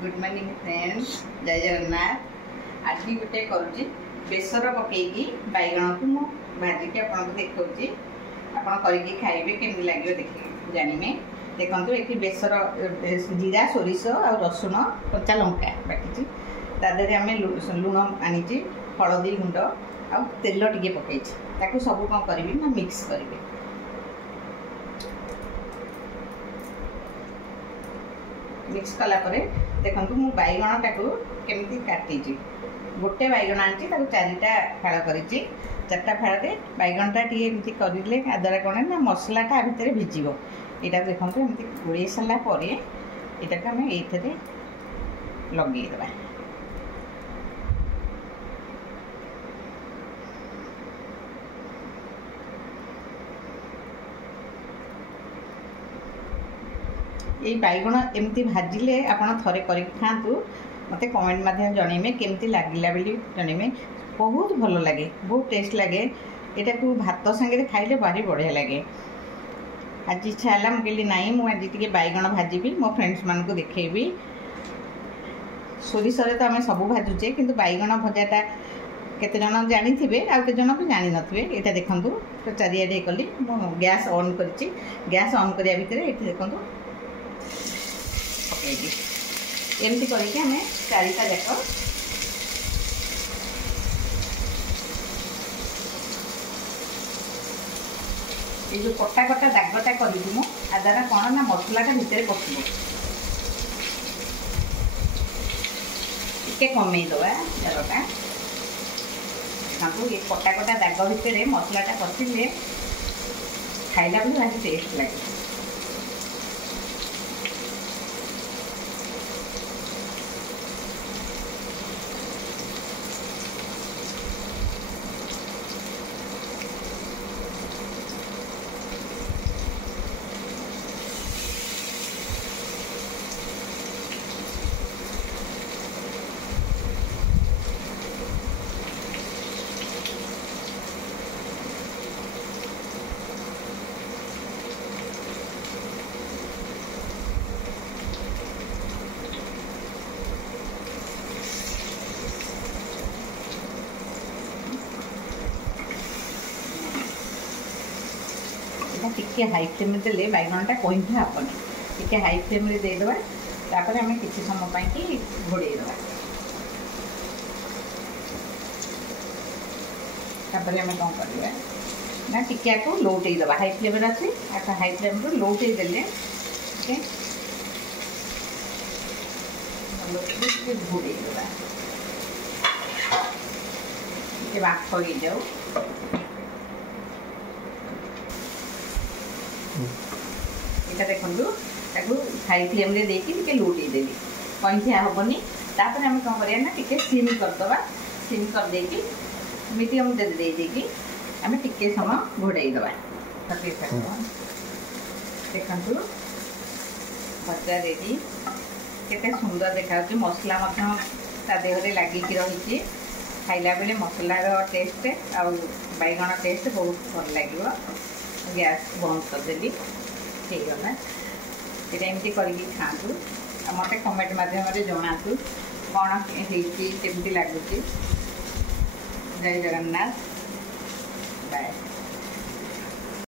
Good morning friends, जय जगन्नाथ। आज भी गोटे करुँची बेसर पकईकी बैगण को मु भाजिकी आपको देखा आप खाइबे केमती लगे देखे जानवे। देखो ये बेसर जीरा सोरिष आ रसुण कच्चा लंका बाटी तादेह आम लुण आनी हलदी गुंड आ तेल टे पकई सब कौन करी ना मिक्स करेंगे। मिक्स कलापर देखो मु बैगणटा को केमती काटी गोटे बैगण आनी चारिटा फाड़ कर चार्टा फाड़े बैगणटा टी करें द्वारा कौन ना मसलाटा भितर भिज यहाँ देखो एमती गोल सारापर यहाँ को आम ये लगेदेवा। ये बैगण एमती भाजिले आपड़ थे कर खातु मत कमेंट माध्यम जनइबे केमती लगिला बोली जनइबे। बहुत भल लगे, बहुत टेस्ट लगे। यहाँ को भात सांगे खाइले भारी बढ़िया लगे। आज इच्छा है मुझे नाई मुझे बैगण भाजी मो फ्रेंड्स मान को देखेबी। सोरिष तो आम सब भाजुचे कि बैगण भजाटा केते जन जानी थे आउ जन भी जानी नथिबे। यहाँ देखूँ तो चारिआडे कली गैस ऑन करी गैस ऑन करिया भितर ये देखूँ एमती करके आम चारिटा जाक ये जो कटा कटा दागटा करी द्वारा कौन ना मसलाटा भितर पशु टे कमेदवा जरटा ये कटा कटा दाग भितर मसलाटा पशिले खाइला भी भारी टेस्ट लगे। टिके हाई फ्लेम देले बैगणटा कईठा हेनी टिके हाई फ्लेम देदेवा। तापर आम किसी समय कि घोड़ेदेवा। तापर आम कौन करवा ना टिके को लौटे देवा। हाई फ्लेम अच्छे हाई फ्लेम लौटे देले घोड़ेदेवा बाफ हो जाऊ। यहाँ देखो हाई फ्लेम देखिए लौटे देवी कंठिया हेनी। तापर आम कौन करा ना टी सिम करदे सिम करदे मीडियम देकी आम टे समय घोड़ेदेवा। देखु भजा रेडी केते सुंदर देखा मसला देहरे लगिकी रही खाइला बेले मसलार टेस्ट आ बैगण टेस्ट बहुत भल लगे। गैस बंद करदेली होगला। ये एमती करके खातु मत कमेंट माध्यम जनातु कौन केमती लगुच। जय जगन्नाथ, बाय।